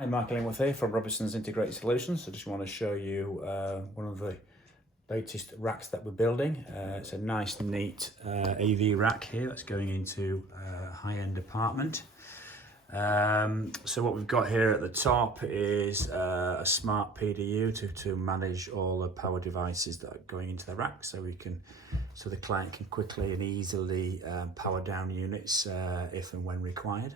Hi, Michael Ingworth here from Robertson's Integrated Solutions. I just want to show you one of the latest racks that we're building. It's a nice, neat AV rack here that's going into a high-end apartment. So what we've got here at the top is a smart PDU to manage all the power devices that are going into the rack, so the client can quickly and easily power down units if and when required.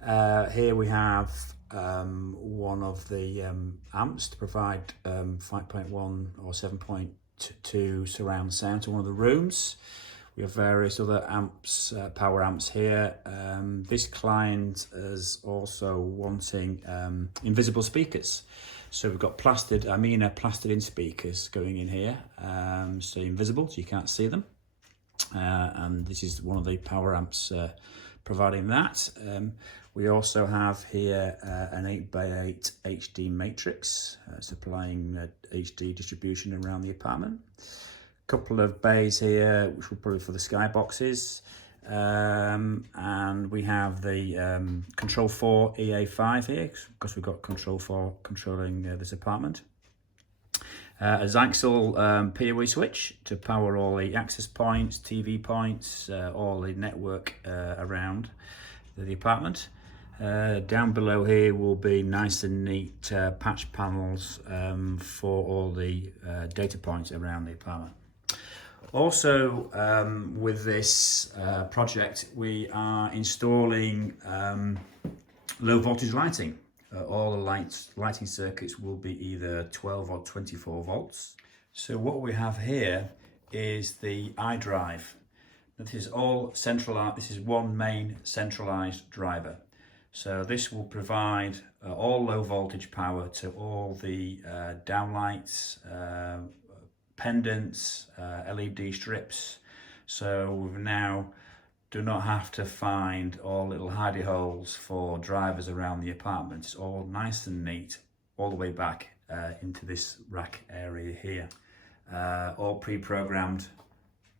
Here we have one of the amps to provide 5.1 or 7.2 surround sound to one of the rooms. We have various other amps, power amps here. This client is also wanting invisible speakers. So we've got plastered in speakers going in here, so invisible, so you can't see them. And this is one of the power amps providing that. We also have here an 8x8 HD matrix supplying HD distribution around the apartment. Couple of bays here, which will probably for the skyboxes, and we have the Control 4 EA5 here because we've got Control 4 controlling this apartment. A Zyxel PoE switch to power all the access points, TV points, all the network around the apartment. Down below here will be nice and neat patch panels for all the data points around the apartment. Also, with this project, we are installing low voltage lighting. All the lighting circuits will be either 12 or 24 volts. So what we have here is the iDrive. This is all centralized. This is one main centralized driver. So this will provide all low voltage power to all the downlights, pendants, LED strips. So we now do not have to find all little hidey holes for drivers around the apartment. It's all nice and neat all the way back into this rack area here. All pre-programmed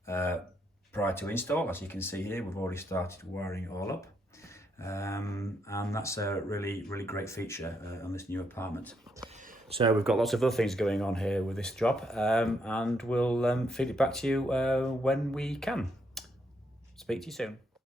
prior to install. As you can see here, we've already started wiring it all up. And that's a really great feature on this new apartment. So we've got lots of other things going on here with this job, and we'll feed it back to you when we can. Speak to you soon.